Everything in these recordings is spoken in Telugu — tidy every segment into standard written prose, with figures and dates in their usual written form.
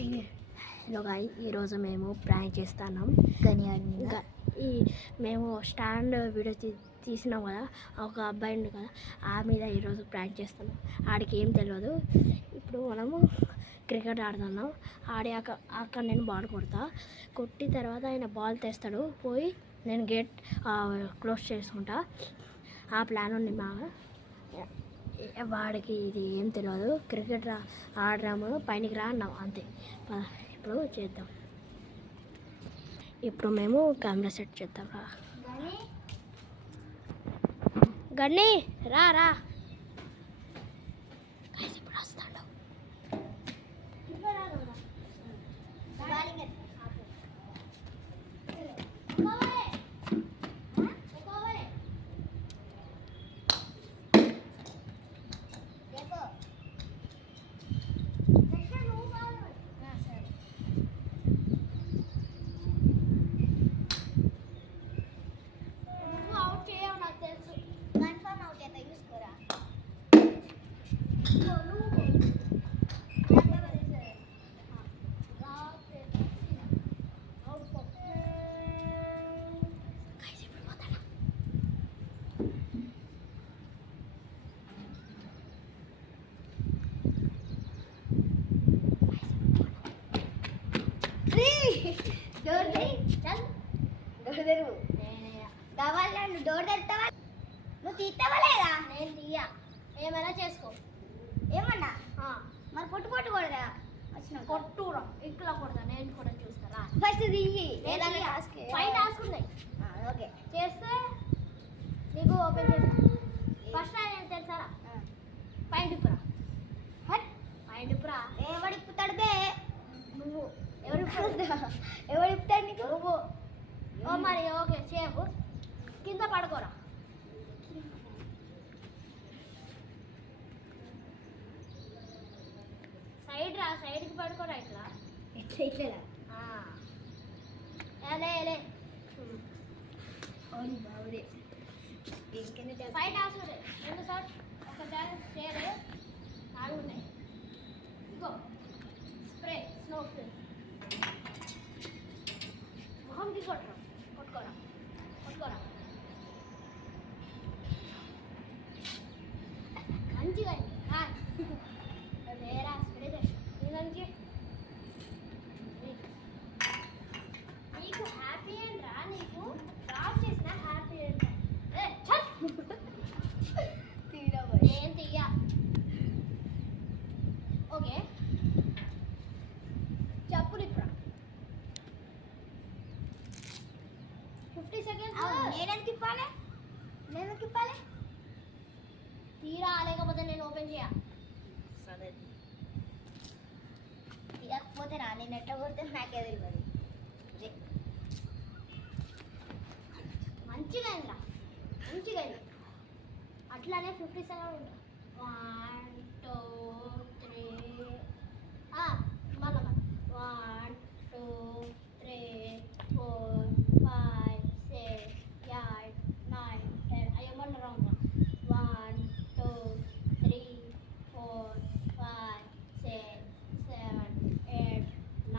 హలో గాయ్స్, ఈరోజు మేము ప్రాంక్ చేస్తున్నాం. మేము స్టాండ్ వీడియో తీసినాం కదా, ఒక అబ్బాయి ఉంది కదా, ఆ మీద ఈరోజు ప్రాంక్ చేస్తున్నాం. ఆడికి ఏం తెలియదు. ఇప్పుడు మనము క్రికెట్ ఆడుతున్నాం. ఆడాక అక్కడ నేను బాల్ కొట్టిన తర్వాత ఆయన బాల్ తెస్తాడు. పోయి నేను గేట్ క్లోజ్ చేసుకుంటా. ఆ ప్లాన్ ఉంది బాగా. వాడికి ఇది ఏం తెలియదు. క్రికెట్ ఆడరాము, పైనకి రా అన్నాం అంతే. ఇప్పుడు చేద్దాం. ఇప్పుడు మేము కెమెరా సెట్ చేద్దాం. రా గన్ని, రా రా. ఇప్పుడు వస్తాడు. డోర్ తెరుతావా? నువ్వు తీస్తావా లేదా? నేను తీయా. ఏమైనా చేసుకో. ఏమన్నా మరి పొట్టు కొడదా? వచ్చిన కొట్టురా, ఇంట్లో కొడతా. నేను కూడా చూస్తారా? ఫస్ట్ తీయి. ఫైవ్ టాస్క్ ఉన్నాయి. ఓకే, చేస్తే నీకు ఓపెన్ చేస్తా. ఫస్ట్ ఏం తెలుసారా? పైన టిప్పురా. పైన టిప్పురా. ఎవడు ఇప్పుతాడు బే? నువ్వు. ఎవరు ఇప్పుతాడు నీకు? నువ్వు. మరి ఓకే, చేయకు. కింద పడుకోరా. సైడ్ రా, సైడ్కి పడుకోరా. ఇట్లా ఇట్లా ఎలే ఫైవ్ టాస్క్ రెండు సార్ ఒక షేర్ నాలుగు ఉన్నాయి. ఇగో స్ప్రే, స్నో స్ప్రే. మొహంకి కొట్టుకోరా. మంచిగా వేరా స్ప్రే చేసి నీకు హ్యాపీ అండ్ రా. నీకు డ్రాప్ చేసిన హ్యాపీ అండ్ ఏం తీయ. ఓకే, చెప్పులు ఇప్పుడు 50 సెకండ్స్. నేను తిప్పాలి తీరా, లేకపోతే నేను ఓపెన్ చేయ. సరే, తీయకపోతే రా. నేను ఎట్లా కొడితే నాకే తెలియదు. మంచిగా అయింది. అట్లానే 50 సెకండ్ ఉంటా. 1 2 3 మళ్ళా 1 2 3 4 5 6 7 9 10. అయ్యో మళ్ళీ రాంగ్. 1 2 3 4 5 6 7 8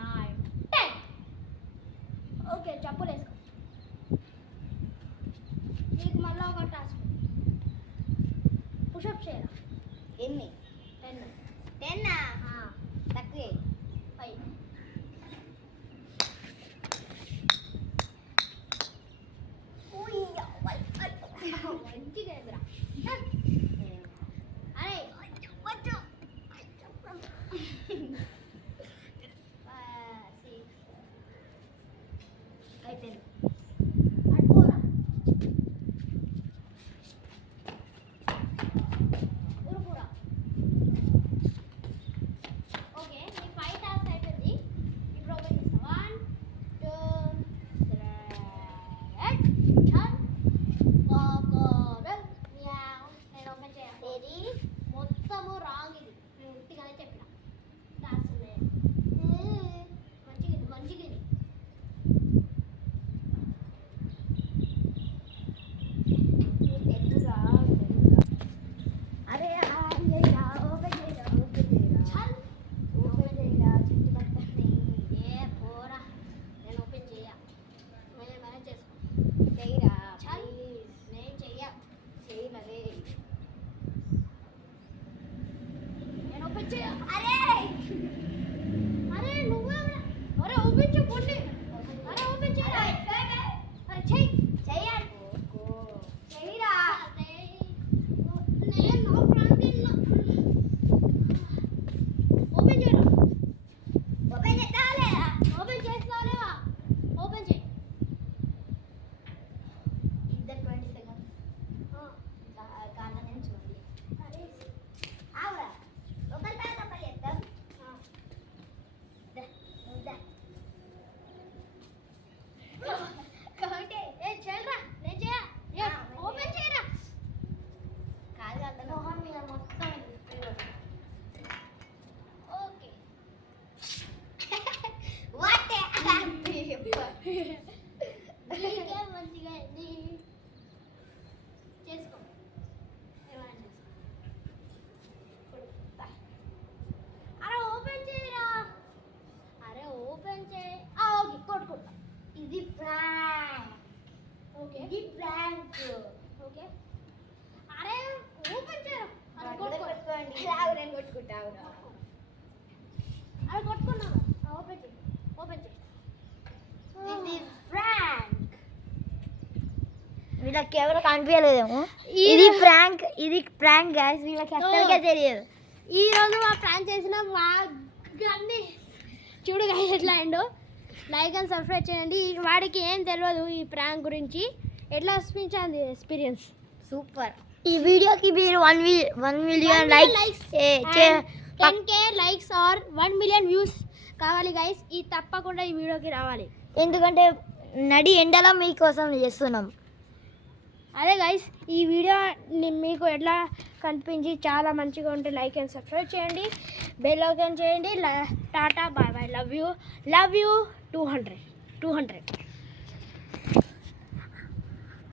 9 10. ఓకే, చెప్పులు వేసుకో. నీకు మళ్ళీ ఒక టాస్క్. పుషప్ చేయరా. ఎన్ని? 10. తక్కువే. 5. మంచిగా ఎదురా. అరే అయిపోయింది. అడుకోరా. నీకే మంచిగా చేసుకో అరే ఓపెన్ చేయరా అరే ఓపెన్ చేయి ఓకే కొట్టుకుంటా ఇది ప్రాంక్ ఓకే ఇది ప్రాంక్ ఓకే అరే ఓపెన్ చేయరా అరే కొట్టుకోండి రావు నేను కొట్టుకుంటా అరే కొట్టుకున్నాను ఓపెన్ చేయి ఇది ప్రాంక్ వీళ్ళకి ఎవరు కనిపించలేదేమో ఇది ప్రాంక్ గాయ్స్ వీళ్ళకి అసలుగా తెలియదు ఈ రోజు మా ప్రాంక్ చేసిన మా గన్ని చూడు గాయ్స్ ఎట్లా అయిందో లైక్ అండ్ సబ్స్క్రైబ్ చేయండి వాడికి ఏం తెలియదు ఈ ప్రాంక్ గురించి ఎట్లా అనిపించింది ఎక్స్పీరియన్స్ సూపర్ ఈ వీడియోకి మీరు 1 million likes 10K likes or 1 million views కావాలి గైస్ ఈ తప్పకుండా ఈ వీడియోకి రావాలి ఎందుకంటే నడి ఎండలో మీకోసం చేస్తున్నాం అదే గైస్ ఈ వీడియో మీకు ఎట్లా కనిపించి చాలా మంచిగా ఉంటే లైక్ అండ్ సబ్స్క్రైబ్ చేయండి బెల్ ఐకాన్ చేయండి tata bye bye love you 200